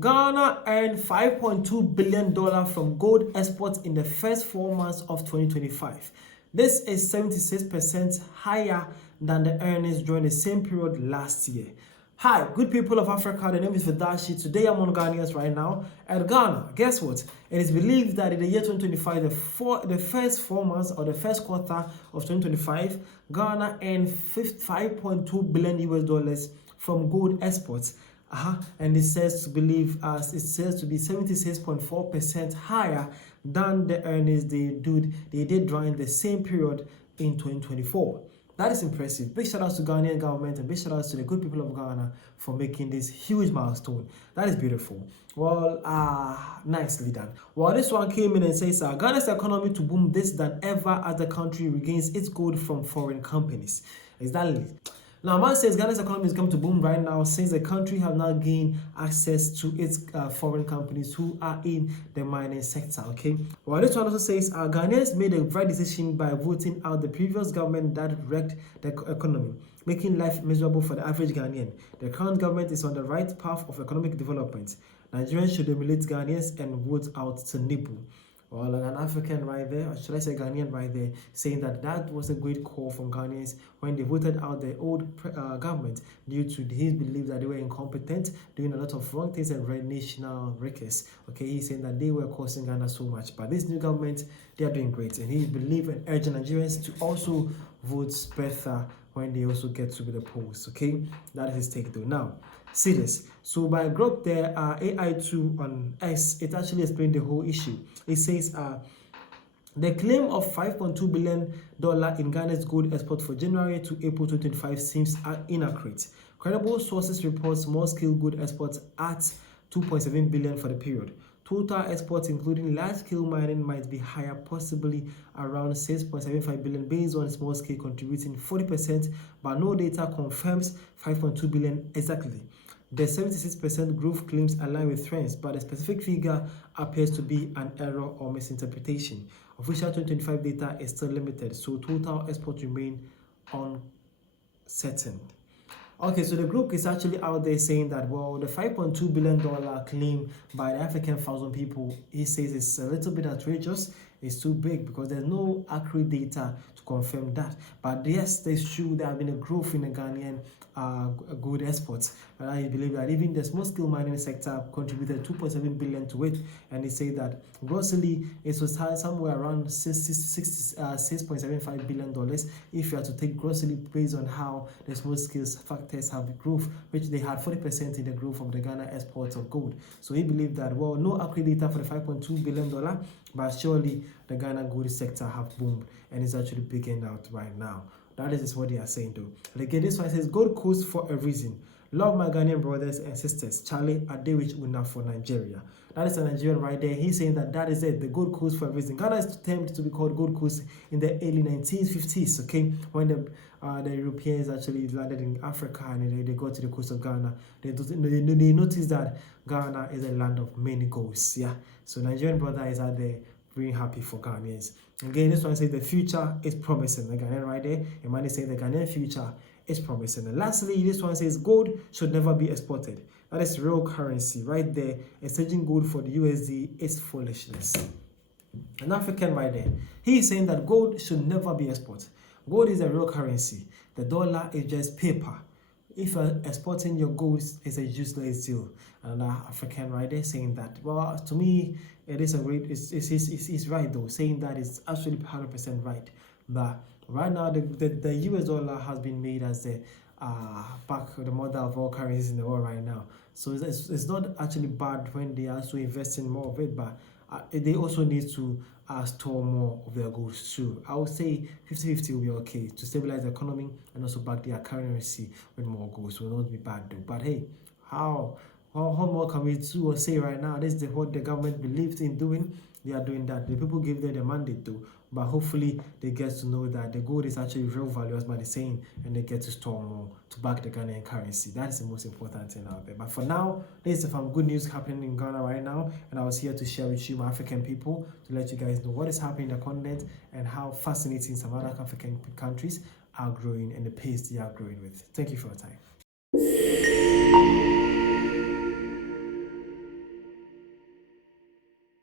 Ghana earned $5.2 billion from gold exports in the first 4 months of 2025. This is 76% higher than the earnings during the same period last year. Hi, good people of Africa, the name is Vedashi. Today I'm on Ghanaians right now. At Ghana, guess what? It is believed that in the year 2025, the first 4 months or the first quarter of 2025, Ghana earned $5.2 billion US from gold exports. And it says to be 76.4% higher than the earnings they did during the same period in 2024. That is impressive. Big shout outs to Ghanaian government and big shout outs to the good people of Ghana for making this huge milestone. That is beautiful. Well, nicely done. Well, this one came in and says Ghana's economy to boom this than ever as the country regains its gold from foreign companies. Exactly. Now, man says Ghana's economy is going to boom right now since the country have now gained access to its foreign companies who are in the mining sector, okay? Well, this one also says Ghanaians made a right decision by voting out the previous government that wrecked the economy, making life miserable for the average Ghanaian. The current government is on the right path of economic development. Nigerians should emulate Ghanaians and vote out Tinubu. Well, an African right there, or should I say Ghanaian right there, saying that was a great call from Ghanaians when they voted out the old government due to his belief that they were incompetent, doing a lot of wrong things and red national records. Okay, he's saying that they were costing Ghana so much, but this new government, they are doing great, and he believes and urging Nigerians to also vote better when they also get to the polls. Okay, that is his take though. Now, see this. So by Grok there, AI2 on X, it actually explained the whole issue. It says the claim of $5.2 billion in Ghana's gold export for January to April 2025 seems inaccurate. Credible sources report small-scale gold exports at $2.7 billion for the period. Total exports, including large-scale mining, might be higher, possibly around $6.75 billion, based on small-scale contributing 40%, but no data confirms $5.2 billion exactly. The 76% growth claims align with trends, but the specific figure appears to be an error or misinterpretation. Official 2025 data is still limited, so total exports remain uncertain. Okay, so the group is actually out there saying that, well, the $5.2 billion claim by the African thousand people, he says it's a little bit outrageous. It's too big because there's no accurate data to confirm that. But yes, there's true there have been a growth in the Ghanaian gold exports. And I believe that even the small scale mining sector contributed $2.7 billion to it. And they say that grossly it was somewhere around $6.75 billion if you are to take grossly based on how the small scale factors have growth, which they had 40% in the growth of the Ghana exports of gold. So he believed that, well, no accurate data for the $5.2 billion, but surely the Ghana gold sector have boomed and is actually picking out right now. That is what they are saying though. And again, this one says Gold Coast for a reason. Love my Ghanaian brothers and sisters. Charlie Adewich Una for Nigeria. That is a Nigerian right there. He's saying that is it, the Gold Coast for a reason. Ghana is attempted to be called Gold Coast in the early 1950s, okay, when the Europeans actually landed in Africa and they got to the coast of Ghana. They noticed that Ghana is a land of many golds. Yeah, so Nigerian brother is out there very happy for Ghanaians. Again, this one says the future is promising. The Ghanaian right there, Imani saying the Ghanaian future is promising. And lastly, this one says gold should never be exported. That is real currency right there. Exchanging gold for the USD is foolishness. An African right there, he is saying that gold should never be exported. Gold is a real currency. The dollar is just paper. If you're exporting your goods, it's a useless deal. Another African right there saying that, well, to me, it is a great, it's right though, saying that it's actually 100% right. But right now, the US dollar has been made as the the mother of all currencies in the world right now. So it's not actually bad when they are also investing more of it, but they also need to store more of their goods too. I would say 50-50 will be okay to stabilize the economy and also back their currency with more goods. Will not be bad though. But hey, how more can we do or say right now? This is what the government believes in doing. They are doing that. The people give them the mandate to, but hopefully they get to know that the gold is actually real value as by the saying, and they get to store more to back the Ghanaian currency. That is the most important thing out there. But for now, there is some good news happening in Ghana right now, and I was here to share with you, my African people, to let you guys know what is happening in the continent and how fascinating some other African countries are growing and the pace they are growing with. Thank you for your time.